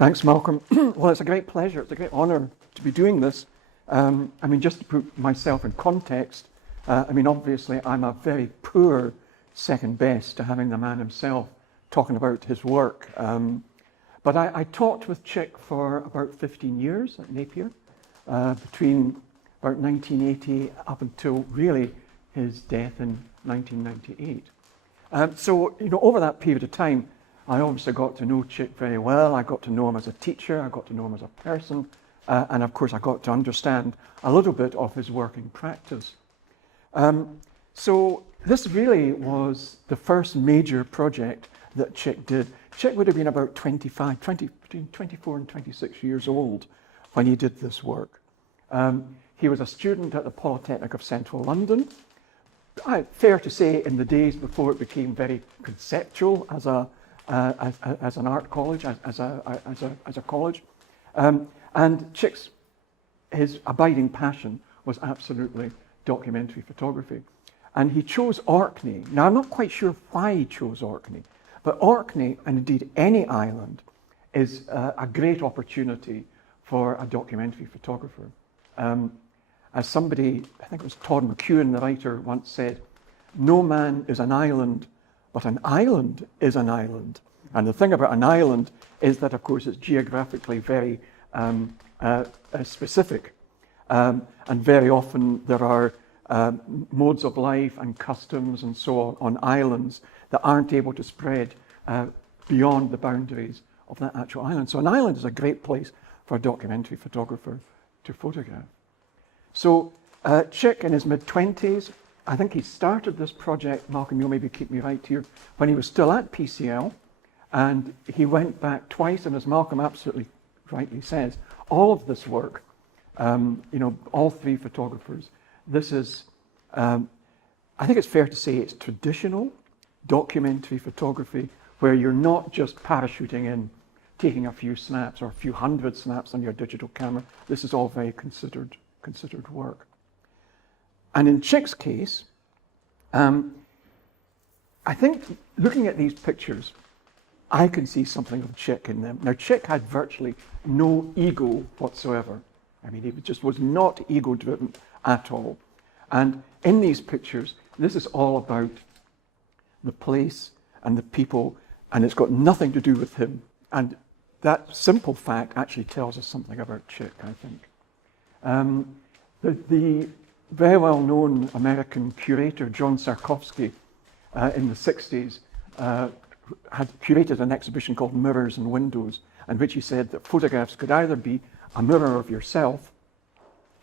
Thanks, Malcolm. Well, it's a great pleasure. It's a great honour to be doing this. Just to put myself in context, obviously I'm a very poor second best to having the man himself talking about his work. But I taught with Chick for about 15 years at Napier, between about 1980 up until really his death in 1998. Over that period of time, I obviously got to know Chick very well. I got to know him as a teacher, I got to know him as a person, and of course I got to understand a little bit of his working practice. So this really was the first major project that Chick did. Chick would have been about between 24 and 26 years old when he did this work. He was a student at the Polytechnic of Central London. Fair to say, in the days before it became very conceptual as an art college, as a college. And Chick's, his abiding passion was absolutely documentary photography. And he chose Orkney. Now, I'm not quite sure why he chose Orkney, but Orkney, and indeed any island, is a great opportunity for a documentary photographer. As somebody, I think it was Todd McEwen, the writer, once said, "No man is an island, but an island is an island." And the thing about an island is that, of course, it's geographically very specific. And very often there are modes of life and customs and so on islands that aren't able to spread beyond the boundaries of that actual island. So an island is a great place for a documentary photographer to photograph. So Chick, in his mid-20s, I think he started this project, Malcolm, you'll maybe keep me right here, when he was still at PCL, and he went back twice, and as Malcolm absolutely rightly says, all of this work, all three photographers, this is, I think it's fair to say it's traditional documentary photography, where you're not just parachuting in, taking a few snaps or a few hundred snaps on your digital camera. This is all very considered work. And in Chick's case, I think looking at these pictures, I can see something of Chick in them. Now, Chick had virtually no ego whatsoever. He just was not ego-driven at all. And in these pictures, this is all about the place and the people, and it's got nothing to do with him. And that simple fact actually tells us something about Chick, I think. The very well-known American curator, John Sarkovsky, in the 60s, had curated an exhibition called Mirrors and Windows, in which he said that photographs could either be a mirror of yourself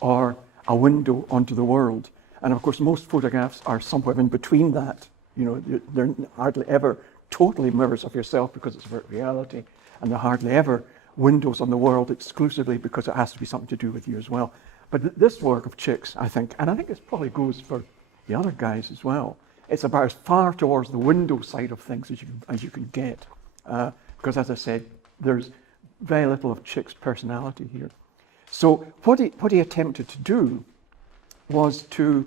or a window onto the world. And of course, most photographs are somewhere in between that. They're hardly ever totally mirrors of yourself because it's about reality, and they're hardly ever windows on the world exclusively because it has to be something to do with you as well. But this work of Chick's, I think, and I think this probably goes for the other guys as well, it's about as far towards the window side of things as you can get. Because as I said, there's very little of Chick's personality here. So what he attempted to do was to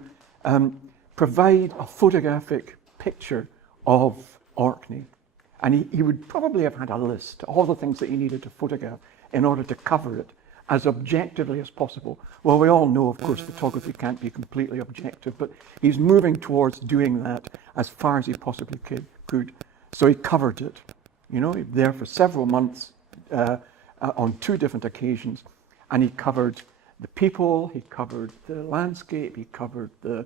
provide a photographic picture of Orkney. And he would probably have had a list of all the things that he needed to photograph in order to cover it as objectively as possible. Well, we all know, of course, photography can't be completely objective, but he's moving towards doing that as far as he possibly could. So he covered it. He was there for several months on two different occasions, and he covered the people, he covered the landscape, he covered the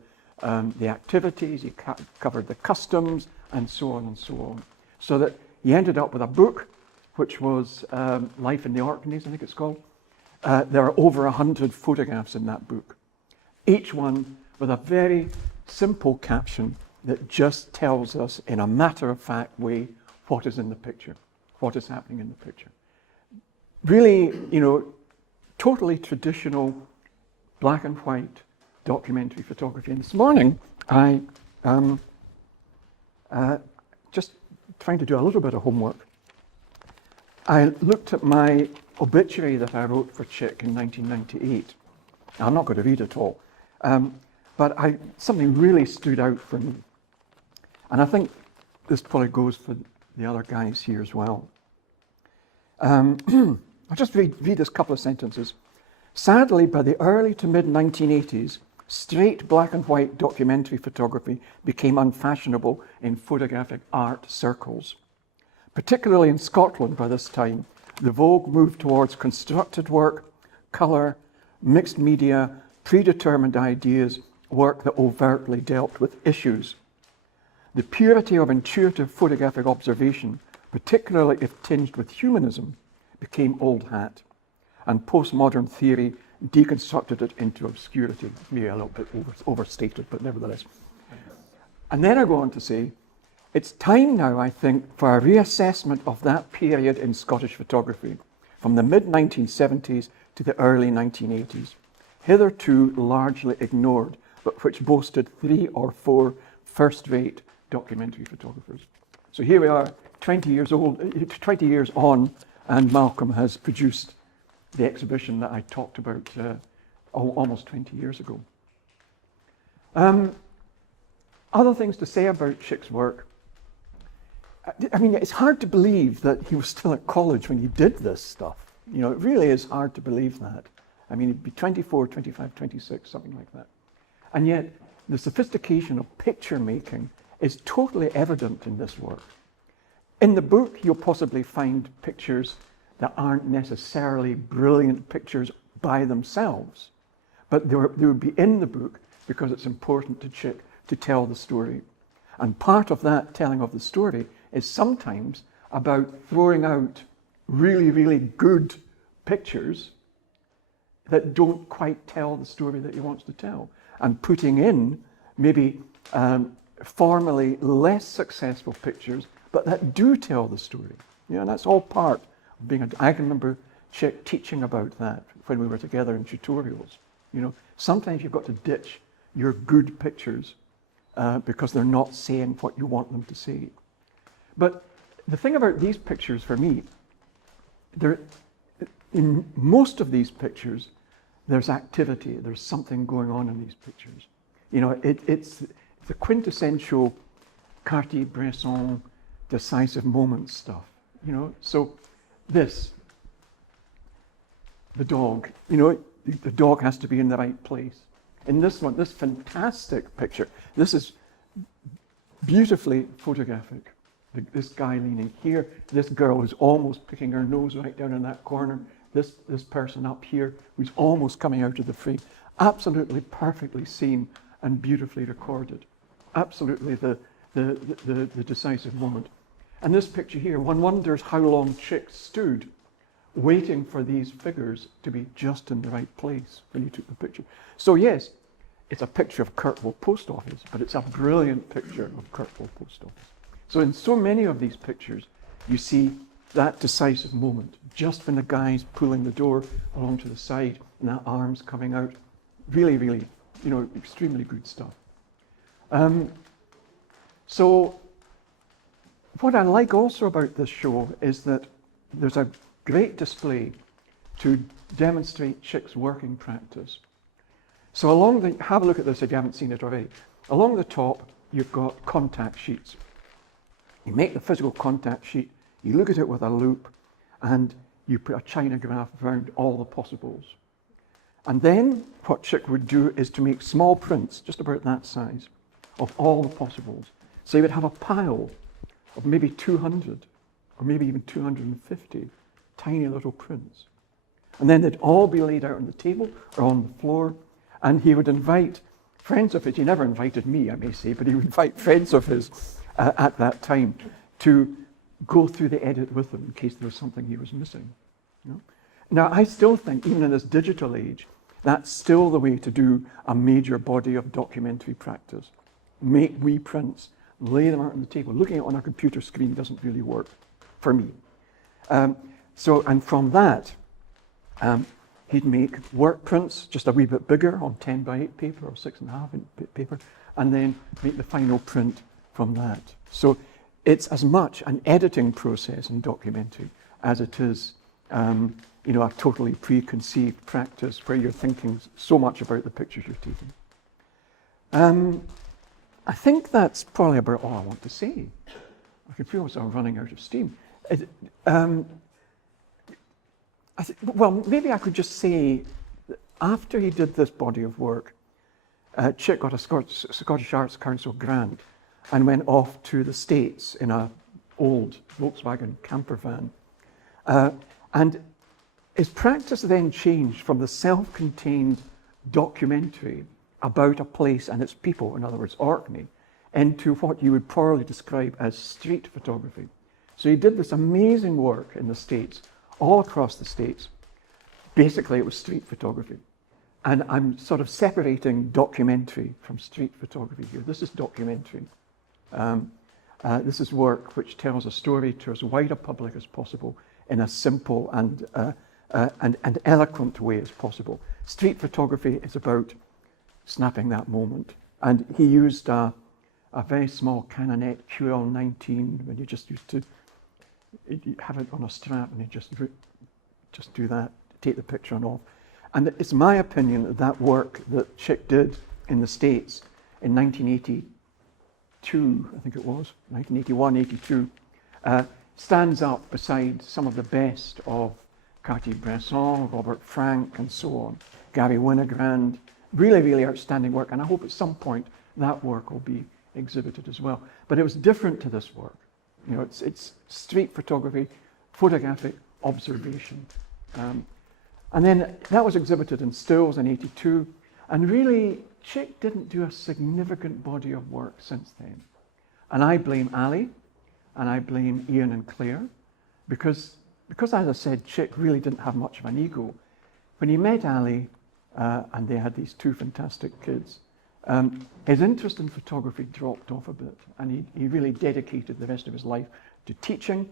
activities, he covered the customs, and so on and so on. So that he ended up with a book, which was Life in the Orkneys, I think it's called. There are over 100 photographs in that book, each one with a very simple caption that just tells us in a matter-of-fact way what is in the picture, what is happening in the picture. Really, totally traditional black and white documentary photography. And this morning, I just trying to do a little bit of homework. I looked at my obituary that I wrote for Chick in 1998. Now, I'm not going to read it all, but something really stood out for me. And I think this probably goes for the other guys here as well. I'll just read this couple of sentences. Sadly, by the early to mid-1980s, straight black and white documentary photography became unfashionable in photographic art circles. Particularly in Scotland by this time, the vogue moved towards constructed work, colour, mixed media, predetermined ideas, work that overtly dealt with issues. The purity of intuitive photographic observation, particularly if tinged with humanism, became old hat, and postmodern theory deconstructed it into obscurity. Maybe a little bit overstated, but nevertheless. And then I go on to say, it's time now, I think, for a reassessment of that period in Scottish photography, from the mid-1970s to the early 1980s, hitherto largely ignored, but which boasted 3 or 4 first-rate documentary photographers. So here we are, 20 years on, and Malcolm has produced the exhibition that I talked about almost 20 years ago. Other things to say about Chick's work. I mean, it's hard to believe that he was still at college when he did this stuff. You know, it really is hard to believe that. I mean, he'd be 24, 25, 26, something like that. And yet, the sophistication of picture making is totally evident in this work. In the book, you'll possibly find pictures that aren't necessarily brilliant pictures by themselves, but they would be in the book because it's important to Chick to tell the story. And part of that telling of the story is sometimes about throwing out really, really good pictures that don't quite tell the story that he wants to tell, and putting in maybe formally less successful pictures, but that do tell the story. You know, and that's all part of being I can remember Chick teaching about that when we were together in tutorials. You know, sometimes you've got to ditch your good pictures because they're not saying what you want them to say. But the thing about these pictures for me, in most of these pictures, there's activity, there's something going on in these pictures. You know, it's the quintessential Cartier-Bresson decisive moment stuff, you know. So this, the dog, you know, the dog has to be in the right place. In this one, this fantastic picture, this is beautifully photographic. This guy leaning here, this girl who's almost picking her nose right down in that corner, this person up here who's almost coming out of the frame. Absolutely perfectly seen and beautifully recorded. Absolutely the decisive moment. And this picture here, one wonders how long Chick stood waiting for these figures to be just in the right place when he took the picture. So yes, it's a picture of Kirkwall Post Office, but it's a brilliant picture of Kirkwall Post Office. So in so many of these pictures, you see that decisive moment, just when the guy's pulling the door along to the side and that arm's coming out. Really, really, you know, extremely good stuff. So what I like also about this show is that there's a great display to demonstrate Chick's working practice. So have a look at this if you haven't seen it already. Along the top, you've got contact sheets. You make the physical contact sheet, you look at it with a loupe, and you put a chinograph around all the possibles. And then what Chick would do is to make small prints, just about that size, of all the possibles. So you would have a pile of maybe 200, or maybe even 250 tiny little prints. And then they'd all be laid out on the table or on the floor, and he would invite friends of his. He never invited me, I may say, but he would invite friends of his at that time to go through the edit with him in case there was something he was missing. You know? Now, I still think, even in this digital age, that's still the way to do a major body of documentary practice. Make wee prints, lay them out on the table. Looking at it on a computer screen doesn't really work for me. And from that, he'd make work prints just a wee bit bigger on 10 by 8 paper or 6.5 inch paper, and then make the final print from that. So it's as much an editing process in documentary as it is you know, a totally preconceived practice where you're thinking so much about the pictures you're taking. I think that's probably about all I want to say. I can feel myself running out of steam. Well, maybe I could just say, that after he did this body of work, Chick got a Scottish Arts Council grant and went off to the States in an old Volkswagen camper van. And his practice then changed from the self-contained documentary about a place and its people, in other words, Orkney, into what you would probably describe as street photography. So he did this amazing work in the States, all across the States. Basically, it was street photography. And I'm sort of separating documentary from street photography here. This is documentary. This is work which tells a story to as wide a public as possible in a simple and eloquent way as possible. Street photography is about snapping that moment. And he used a very small Canonet QL19 when you just used to have it on a strap and you just do that, take the picture and off. And it's my opinion that that work that Chick did in the States in 1982, I think it was, 1981, 82, stands up beside some of the best of Cartier-Bresson, Robert Frank, and so on. Gary Winogrand, really, really outstanding work. And I hope at some point that work will be exhibited as well. But it was different to this work. You know, it's street photography, photographic observation. And then that was exhibited in Stills in 82. And really, Chick didn't do a significant body of work since then. And I blame Ali, and I blame Ian and Claire, because as I said, Chick really didn't have much of an ego. When he met Ali, and they had these two fantastic kids, his interest in photography dropped off a bit, and he really dedicated the rest of his life to teaching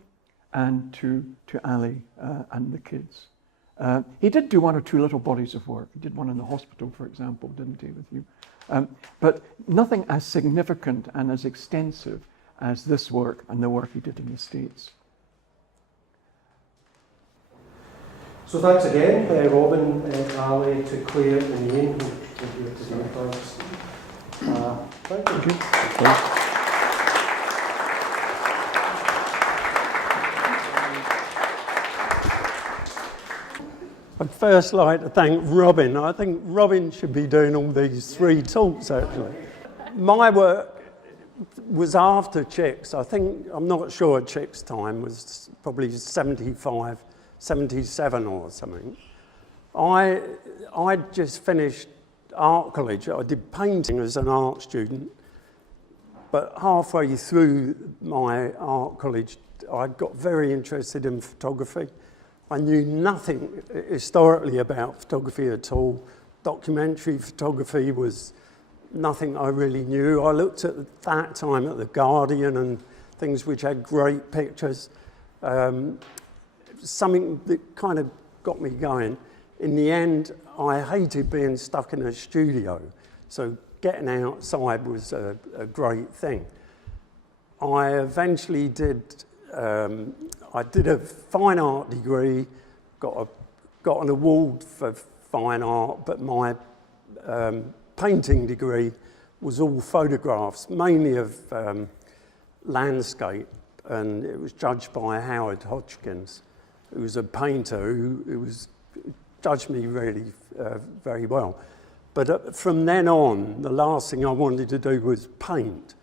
and to Ali and the kids. He did do one or two little bodies of work. He did one in the hospital, for example, didn't he, with you? But nothing as significant and as extensive as this work and the work he did in the States. So thanks again, Robin, Ali, to Claire and Ian, who are here today. Thanks. Thank you. I'd first like to thank Robin. I think Robin should be doing all these three talks, actually. My work was after Chick's. I'm not sure Chick's time was probably 75, 77 or something. I'd just finished art college. I did painting as an art student, but halfway through my art college, I got very interested in photography. I knew nothing historically about photography at all. Documentary photography was nothing I really knew. I looked at that time at The Guardian and things which had great pictures. Something that kind of got me going. In the end, I hated being stuck in a studio, so getting outside was a great thing. I eventually did a fine art degree, got an award for fine art, but my painting degree was all photographs, mainly of landscape, and it was judged by Howard Hodgkins, who was a painter who judged me really very well. But from then on, the last thing I wanted to do was paint.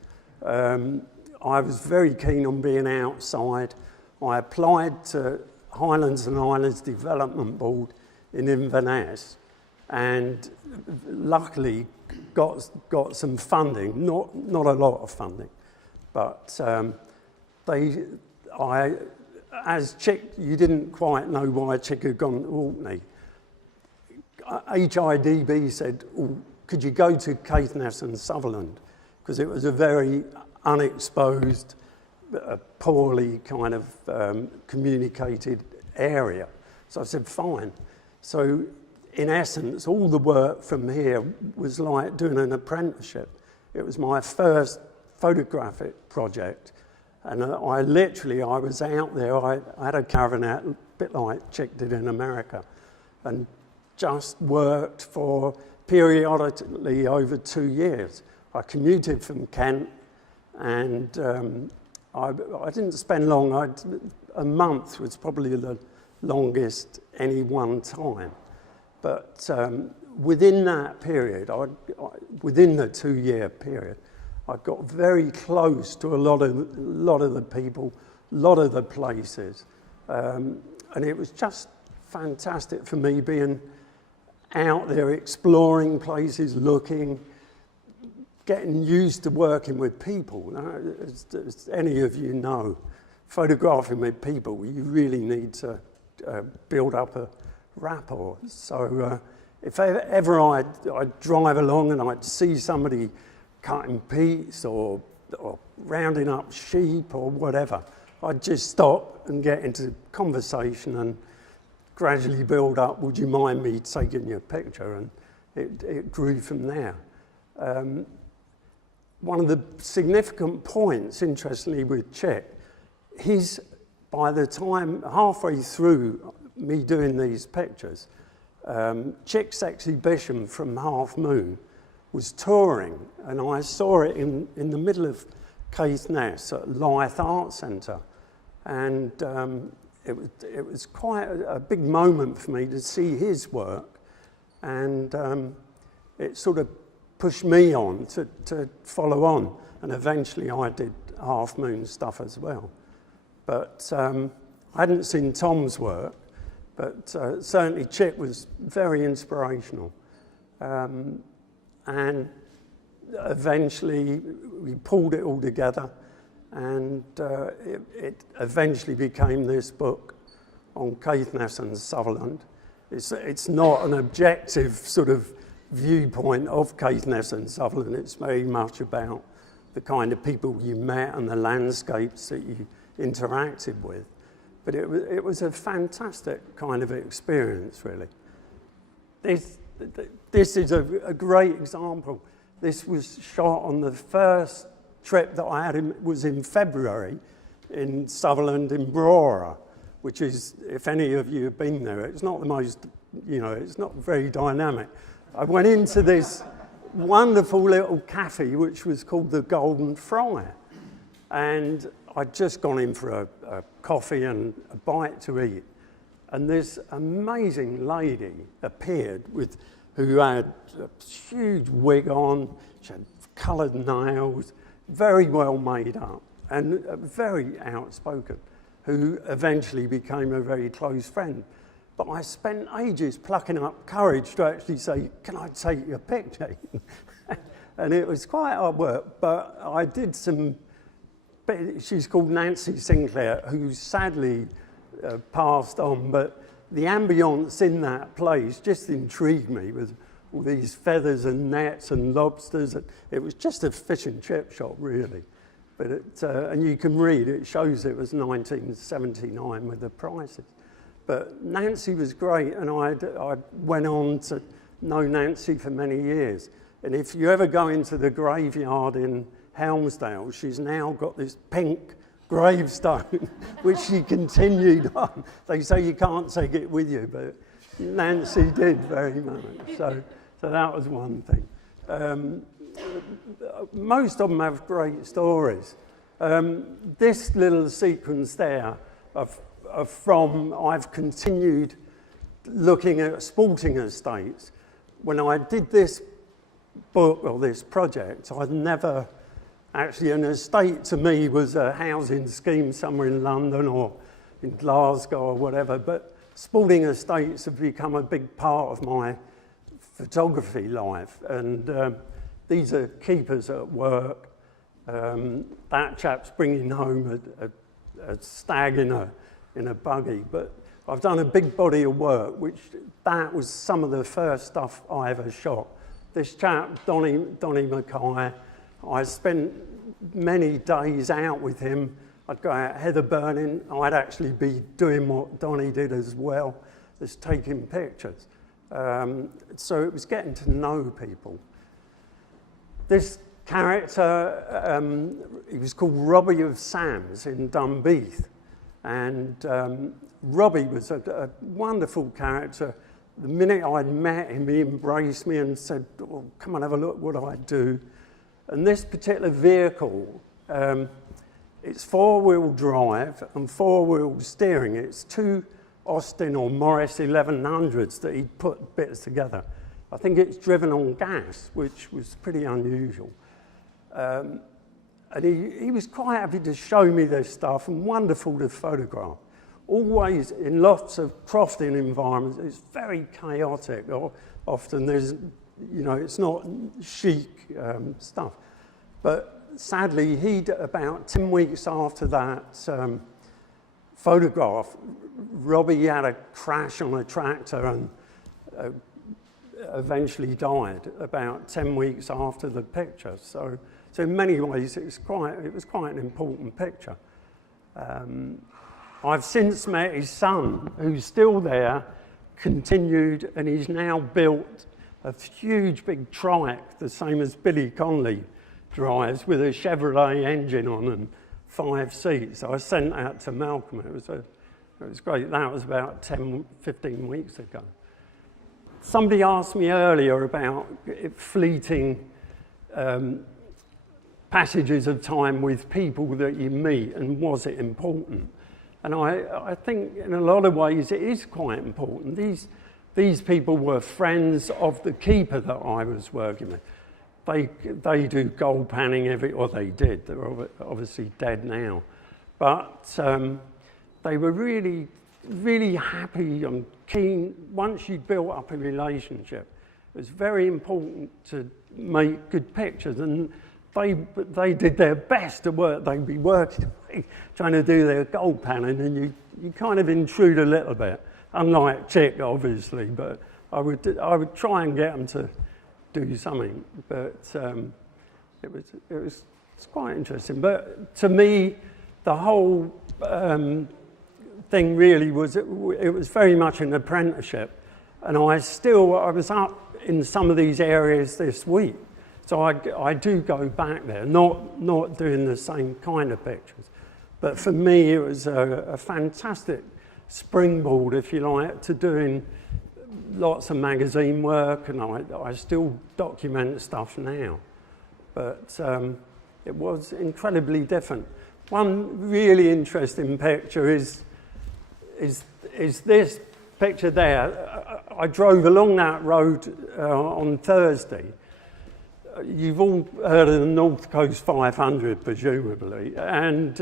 I was very keen on being outside. I applied to Highlands and Islands Development Board in Inverness, and luckily got some funding, not a lot of funding, but as Chick, you didn't quite know why Chick had gone to Orkney. HIDB said, could you go to Caithness and Sutherland? Because it was a very unexposed, poorly kind of communicated area. So I said, fine. So in essence, all the work from here was like doing an apprenticeship. It was my first photographic project. And I was out there, I had a caravan out, a bit like Chick did in America, and just worked for periodically over 2 years. I commuted from Kent, and I didn't spend long. A month was probably the longest any one time. But within that period, within the 2-year period, I got very close to a lot of the people, a lot of the places, and it was just fantastic for me being out there exploring places, looking, getting used to working with people. As any of you know, photographing with people, you really need to build up a rapport. So if ever I'd drive along and I'd see somebody cutting peats or rounding up sheep or whatever, I'd just stop and get into conversation and gradually build up, would you mind me taking your picture? And it grew from there. One of the significant points, interestingly, with Chick, by the time, halfway through me doing these pictures, Chick's exhibition from Half Moon was touring, and I saw it in the middle of Caithness at Lythe Art Centre, and it was quite a big moment for me to see his work, and it sort of pushed me on to follow on, and eventually I did Half Moon stuff as well. But I hadn't seen Tom's work, but certainly Chick was very inspirational. And eventually we pulled it all together, and it eventually became this book on Caithness and Sutherland. It's not an objective sort of viewpoint of Caithness and Sutherland. It's very much about the kind of people you met and the landscapes that you interacted with. But it was a fantastic kind of experience, really. This is a great example. This was shot on the first trip that I had was in February in Sutherland in Brora, which is, if any of you have been there, it's not the most, it's not very dynamic. I went into this wonderful little cafe which was called the Golden Friar, and I'd just gone in for a coffee and a bite to eat, and this amazing lady appeared who had a huge wig on, she had coloured nails, very well made up, and very outspoken, who eventually became a very close friend. But I spent ages plucking up courage to actually say, can I take your picture? And it was quite hard work, but I did some. She's called Nancy Sinclair, who sadly passed on, but the ambience in that place just intrigued me with all these feathers and nets and lobsters. It was just a fish and chip shop, really. But and you can read, it shows it was 1979 with the prices. But Nancy was great, and I went on to know Nancy for many years. And if you ever go into the graveyard in Helmsdale, she's now got this pink gravestone, which she continued on. They say you can't take it with you, but Nancy did very much. So that was one thing. Most of them have great stories. This little sequence there I've continued looking at sporting estates. When I did this book or this project, I'd never actually, an estate to me was a housing scheme somewhere in London or in Glasgow or whatever, but sporting estates have become a big part of my photography life, and these are keepers at work. That chap's bringing home a stag in a buggy, but I've done a big body of work, that was some of the first stuff I ever shot. This chap, Donnie Mackay, I spent many days out with him. I'd go out heather burning. I'd actually be doing what Donnie did as well, as taking pictures. So it was getting to know people. This character, he was called Robbie of Sams in Dunbeath. And Robbie was a wonderful character. The minute I'd met him, he embraced me and said, oh, come and have a look what I do. And this particular vehicle, it's 4-wheel drive and 4-wheel steering. It's two Austin or Morris 1100s that he'd put bits together. I think it's driven on gas, which was pretty unusual. And he was quite happy to show me this stuff and wonderful to photograph. Always in lots of crofting environments, it's very chaotic. Or often there's, you know, it's not chic stuff. But sadly, about 10 weeks after that photograph, Robbie had a crash on a tractor and eventually died about 10 weeks after the picture. So in many ways, it was quite an important picture. I've since met his son, who's still there, continued, and he's now built a huge big trike, the same as Billy Conley drives, with a Chevrolet engine on and 5 seats. I sent that to Malcolm. It was great. That was about 10, 15 weeks ago. Somebody asked me earlier about fleeting passages of time with people that you meet, and was it important? And I think in a lot of ways it is quite important. These people were friends of the keeper that I was working with. They do gold panning they did. They're obviously dead now. But they were really, really happy and keen. Once you'd built up a relationship, it was very important to make good pictures. And they did their best to work. They'd be working, trying to do their gold panning, and you kind of intrude a little bit. Unlike Chick, obviously, but I would try and get them to do something. But it's quite interesting. But to me, the whole thing really was it was very much an apprenticeship, and I was up in some of these areas this week. So I do go back there, not doing the same kind of pictures. But for me, it was a fantastic springboard, if you like, to doing lots of magazine work, and I still document stuff now. But it was incredibly different. One really interesting picture is this picture there. I drove along that road on Thursday. You've all heard of the North Coast 500, presumably, and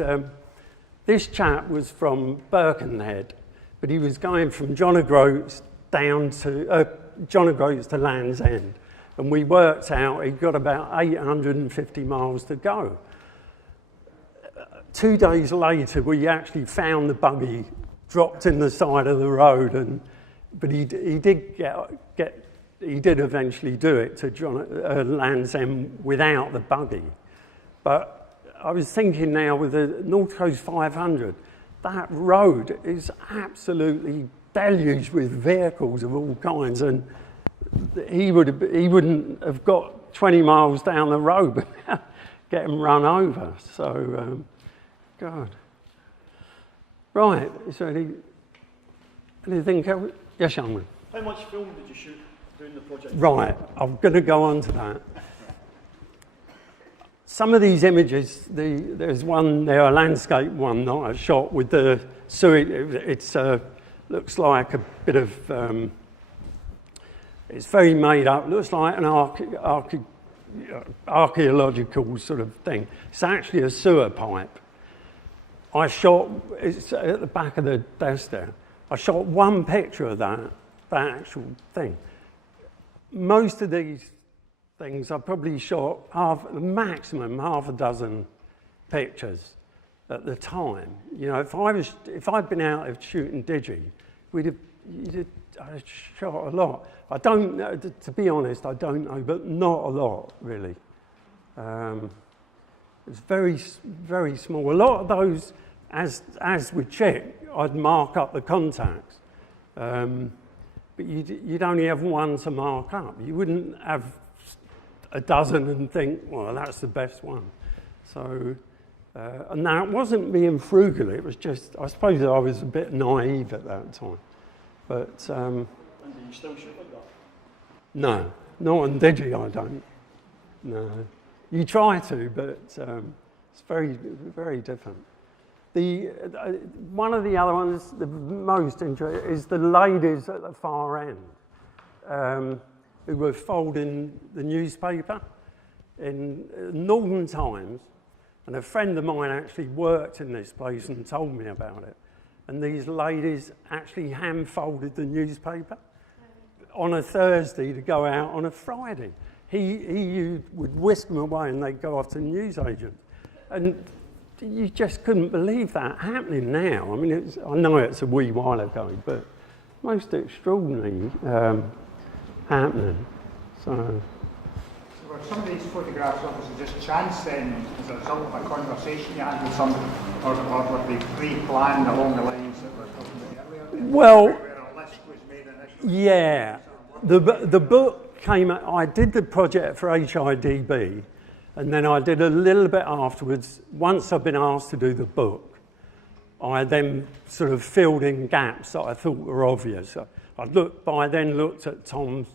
this chap was from Birkenhead, but he was going from John O'Groats down to John O'Groats to Land's End, and we worked out he'd got about 850 miles to go. 2 days later, we actually found the buggy dropped in the side of the road, but he did eventually do it to Land's End without the buggy. But I was thinking now with the North Coast 500, that road is absolutely deluged with vehicles of all kinds, and he wouldn't have got 20 miles down the road without getting run over. So, God. Right, is there anything else? Yes, young man. How much film did you shoot doing the project? Right, I'm going to go on to that. Some of these images, there's one there, a landscape one that I shot with the sewage. It looks like a bit of, it's very made up, looks like an archaeological sort of thing. It's actually a sewer pipe. It's at the back of the desk there. I shot one picture of that actual thing. Most of these things I probably shot maximum half a dozen pictures at the time. You know, if I'd been out shooting digi, I'd shot a lot. I don't know, to be honest, I don't know, but not a lot really. It's very, very small. A lot of those, as with Chick, I'd mark up the contacts. But you'd only have one to mark up. You wouldn't have a dozen and think, well, that's the best one. So, and now it wasn't being frugal, it was just, I suppose I was a bit naive at that time. But, and do you still shoot like that? No, not on digi, I don't. No. You try to, but it's very, very different. One of the other ones, the most interesting, is the ladies at the far end who were folding the newspaper in Northern Times, and a friend of mine actually worked in this place and told me about it. And these ladies actually hand-folded the newspaper on a Thursday to go out on a Friday. He would whisk them away and they'd go off to newsagents. And you just couldn't believe that happening now. I mean, I know it's a wee while ago, but most extraordinary happening. So were some of these photographs obviously just chance then as a result of a conversation you had with somebody, or were they pre-planned along the lines that we were talking about earlier? Well, where a list was made initially? yeah, the book came out, I did the project for HIDB, and then I did a little bit afterwards. Once I'd been asked to do the book, I then sort of filled in gaps that I thought were obvious. I then looked at Tom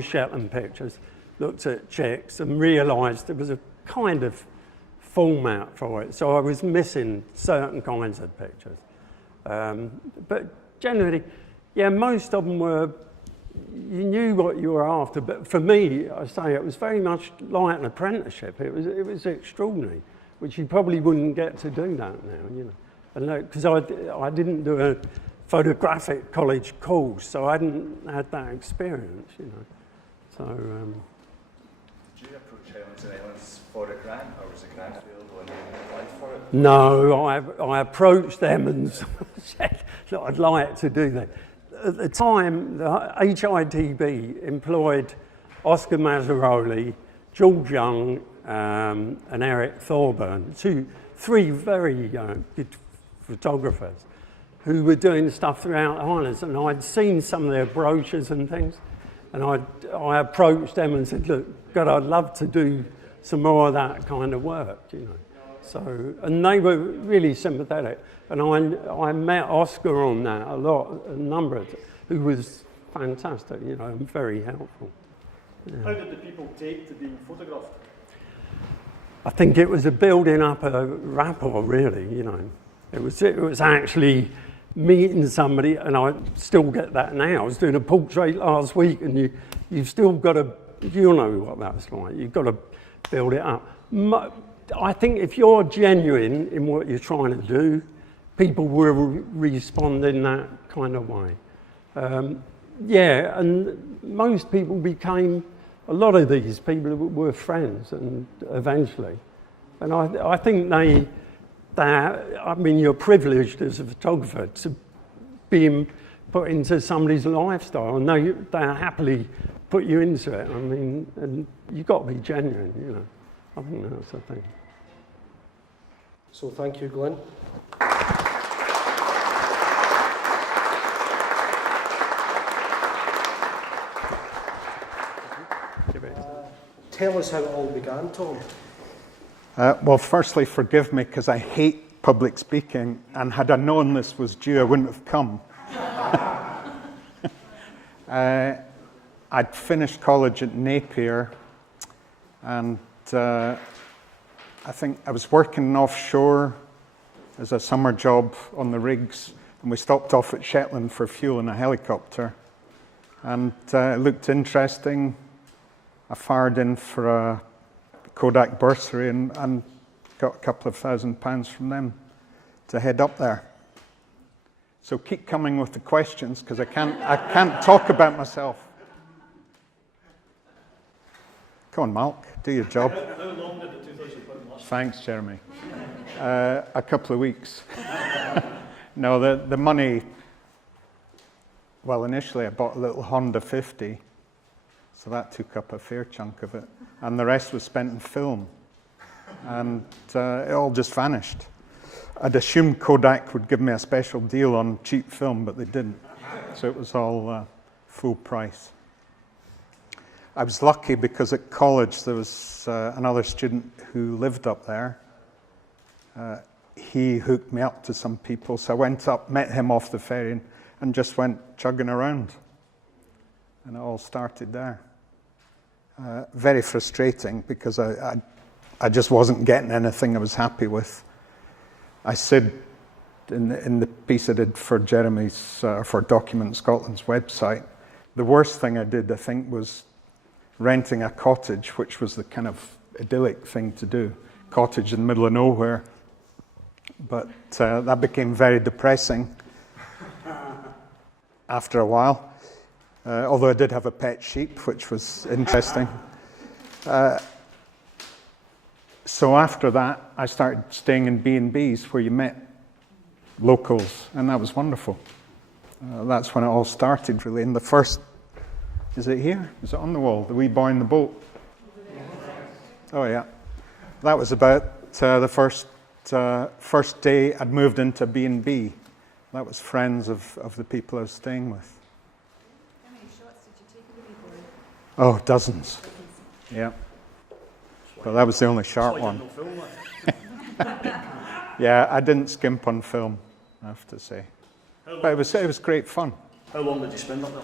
Shetland pictures, looked at checks and realised there was a kind of format for it. So I was missing certain kinds of pictures. But generally, yeah, most of them were, you knew what you were after. But for me, I say, it was very much like an apprenticeship. It was extraordinary, which you probably wouldn't get to do that now, you know. Because I didn't do a photographic college course, so I hadn't had that experience, you know. So. Did you approach Highlands and Islands for a grant, or was the grant available and you applied for it? No, I approached them and said that I'd like to do that. At the time, the HIDB employed Oscar Mazzaroli, George Young, and Eric Thorburn, three very good photographers who were doing stuff throughout the Highlands, and I'd seen some of their brochures and things, and I approached them and said, look, God, I'd love to do some more of that kind of work, you know. So, and they were really sympathetic, and I met Oscar on that a number of times, who was fantastic, you know, and very helpful. Yeah. How did the people take to being photographed? I think it was a building up a rapport, really, you know. It was actually meeting somebody, and I still get that now. I was doing a portrait last week, and you've still got to, you know what that's like. You've got to build it up. I think if you're genuine in what you're trying to do, people will respond in that kind of way. Yeah, and most people became, a lot of these people were friends, and eventually. And I think I mean, you're privileged as a photographer to be put into somebody's lifestyle, and they happily put you into it. I mean, and you've got to be genuine, you know. I think that's the thing. So thank you, Glenn. Tell us how it all began, Tom. Well, firstly, forgive me because I hate public speaking, and had I known this was due, I wouldn't have come. I'd finished college at Napier, and I think I was working offshore as a summer job on the rigs, and we stopped off at Shetland for fuel in a helicopter, and it looked interesting. I fired in for a Kodak bursary and got a couple of £1,000 from them to head up there. So keep coming with the questions, because I can't talk about myself. Come on, Malk, do your job. How long did the £2,000 last? Thanks, Jeremy. A couple of weeks. No, the money, well, initially I bought a little Honda 50, so that took up a fair chunk of it, and the rest was spent in film, and it all just vanished. I'd assumed Kodak would give me a special deal on cheap film, but they didn't, so it was all full price. I was lucky because at college there was another student who lived up there. He hooked me up to some people, so I went up, met him off the ferry, and just went chugging around, and it all started there. Very frustrating, because I just wasn't getting anything I was happy with. I said in the piece I did for Jeremy's, for Document Scotland's website, the worst thing I did, I think, was renting a cottage, which was the kind of idyllic thing to do. Cottage in the middle of nowhere. But that became very depressing after a while. Although I did have a pet sheep, which was interesting. So after that, I started staying in B&Bs where you met locals, and that was wonderful. That's when it all started, really. And the first, is it here? Is it on the wall? The wee boy in the boat? Oh, yeah. That was about the first day I'd moved into B&B. That was friends of the people I was staying with. How many shots did you take of the wee boy? Oh, dozens. Yeah. Well, that was the only sharp one. Yeah, I didn't skimp on film, I have to say. But it was great fun. How long did you spend up there?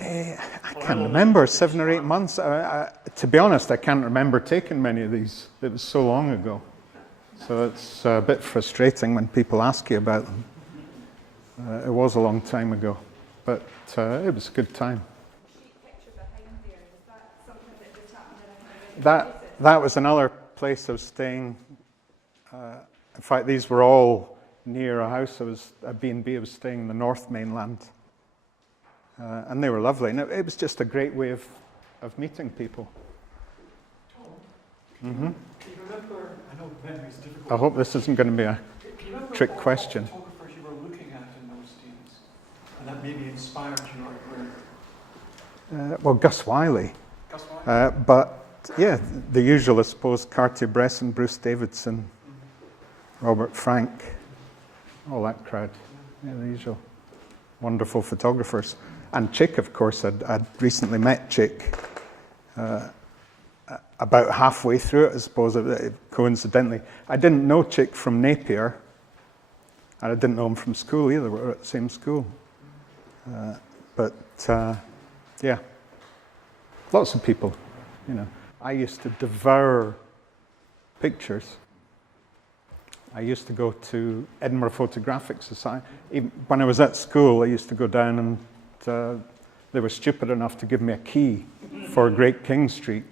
I can't remember, 7 or 8 months. To be honest, I can't remember taking many of these. It was so long ago. So it's a bit frustrating when people ask you about them. It was a long time ago, but it was a good time. That was another place I was staying. In fact, these were all near a house. A B&B. I was staying in the North Mainland. And they were lovely. And it was just a great way of meeting people. Mm-hmm. Can you remember, I know memory's difficult. I hope this isn't going to be a trick question. What photographers you were looking at in those days? And that maybe inspired you or where? Well, Gus Wylie. Gus Wylie? But yeah, the usual, I suppose, Cartier-Bresson, Bruce Davidson, Robert Frank, all that crowd. Yeah, the usual wonderful photographers. And Chick, of course, I'd recently met Chick about halfway through it, I suppose, coincidentally. I didn't know Chick from Napier, and I didn't know him from school either. We were at the same school. Yeah, lots of people, you know. I used to devour pictures. I used to go to Edinburgh Photographic Society. Even when I was at school, I used to go down and they were stupid enough to give me a key for Great King Street.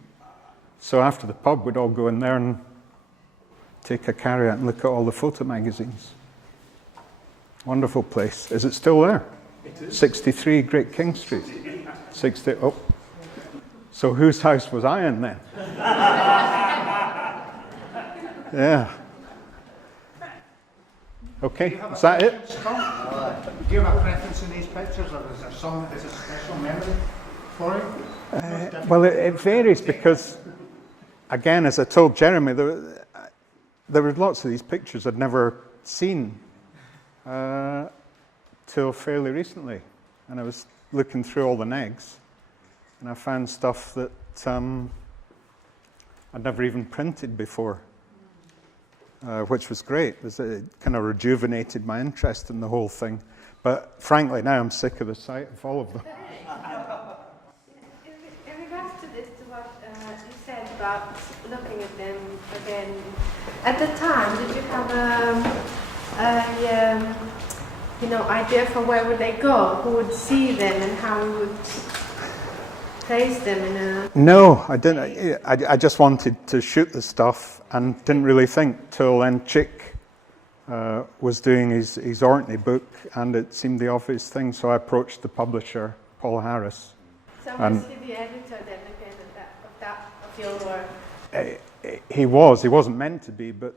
So after the pub, we'd all go in there and take a carry out and look at all the photo magazines. Wonderful place. Is it still there? It is. 63 Great King Street. 60. Oh. So whose house was I in then? Yeah. Okay, is that it? Do you have a preference in these pictures, or is a special memory for you? Well, it varies because, again, as I told Jeremy, there were lots of these pictures I'd never seen till fairly recently. And I was looking through all the negs, and I found stuff that I'd never even printed before, which was great. It kind of rejuvenated my interest in the whole thing. But frankly, now I'm sick of the sight of all of them. In regards to this, to what you said about looking at them again, at the time, did you have idea for where would they go? Who would see them and how we would place them in a... No, I didn't. I just wanted to shoot the stuff and didn't really think till then Chick was doing his Orkney book, and it seemed the obvious thing, so I approached the publisher, Paul Harris. So was he the editor then again of your work? He wasn't meant to be, but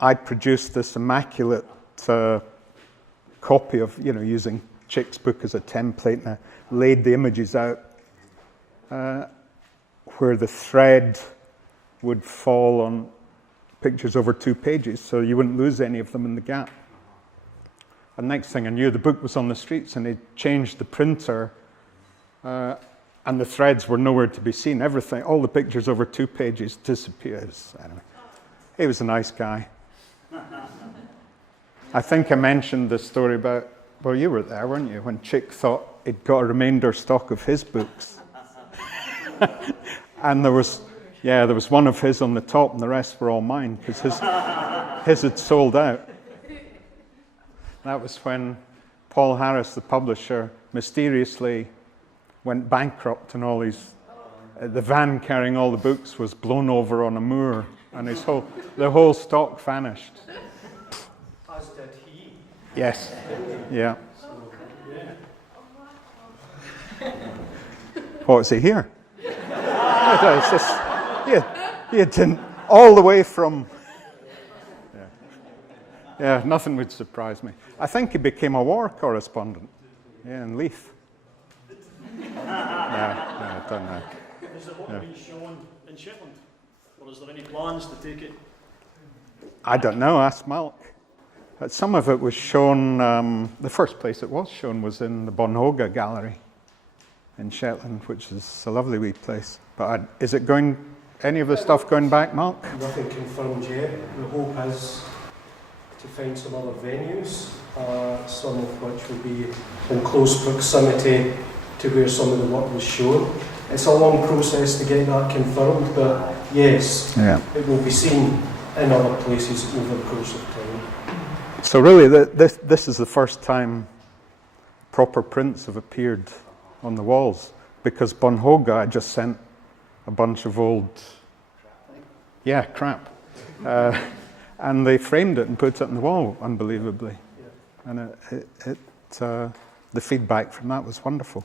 I produced this immaculate copy of, using Chick's book as a template, and I laid the images out where the thread would fall on pictures over 2 pages, so you wouldn't lose any of them in the gap. And next thing I knew, the book was on the streets, and they changed the printer, and the threads were nowhere to be seen. Everything, all the pictures over 2 pages disappeared. Anyway, he was a nice guy. I think I mentioned the story about, well, you were there, weren't you, when Chick thought he'd got a remainder stock of his books. And there was one of his on the top, and the rest were all mine, because his had sold out. That was when Paul Harris, the publisher, mysteriously went bankrupt, and all his the van carrying all the books was blown over on a moor, and the whole stock vanished. As did he. Yes. Yeah. What is he here? It's just, he didn't, all the way from. Yeah, nothing would surprise me. I think he became a war correspondent. Yeah, in Leith. No, I don't know. Is it what being shown in Shetland? Or is there any plans to take it? I don't know, ask Malk. Some of it was shown, the first place it was shown was in the Bonhoga Gallery in Shetland, which is a lovely wee place. But is it going, any of the stuff going back, Malk? Nothing confirmed yet. The hope is to find some other venues, some of which will be in close proximity to where some of the work was shown. It's a long process to get that confirmed, but yes, it will be seen in other places over the course of time. So really, this is the first time proper prints have appeared on the walls, because Bonhoga just sent a bunch of old, crap. And they framed it and put it on the wall, unbelievably. And the feedback from that was wonderful.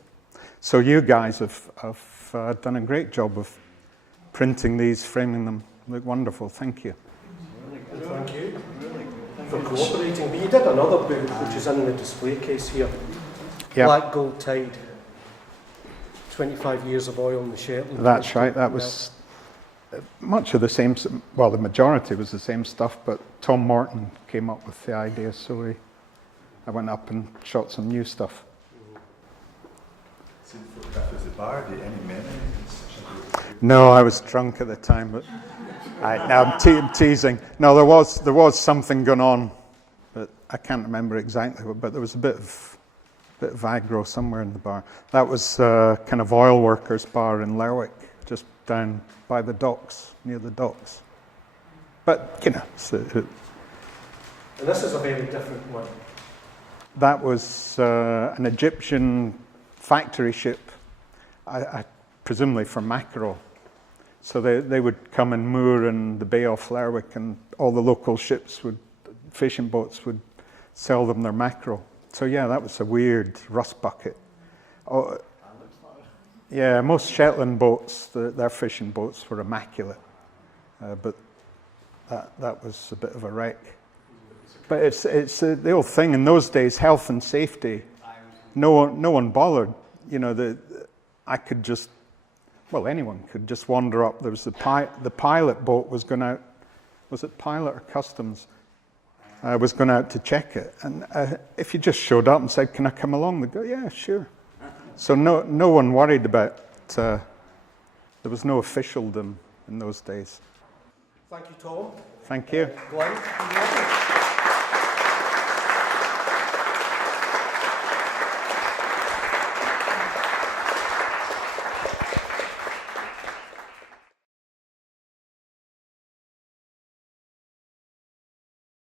So you guys have done a great job of printing these, framing them. Look wonderful. Thank you. Thank you for cooperating. But you did another book, which is in the display case here. Yeah. Black Gold Tide. 25 years of oil in the Shetland. That's right. That was much of the same, well, the majority was the same stuff, but Tom Morton came up with the idea, so I went up and shot some new stuff. So the photograph was the bar, did any memory? No, I was drunk at the time, but I'm teasing. No, there was something going on, but I can't remember exactly, but there was a bit of aggro somewhere in the bar. That was kind of oil workers' bar in Larrick, just down by the docks, near the docks. But, and this is a very different one. That was an Egyptian factory ship, I presumably for mackerel. So they would come and moor in the bay off Larrick, and all the local fishing boats would sell them their mackerel. So yeah, that was a weird rust bucket. Oh, yeah, most Shetland boats, their fishing boats were immaculate, but that was a bit of a wreck. But it's the old thing in those days, health and safety. No one bothered. You know, I could just, well, anyone could just wander up. There was the pilot boat was going out. Was it pilot or customs? Was going out to check it, and if you just showed up and said, "Can I come along?" They'd go, "Yeah, sure." So no one worried about. There was no officialdom in those days. Thank you, Tom. Thank you. Glenn.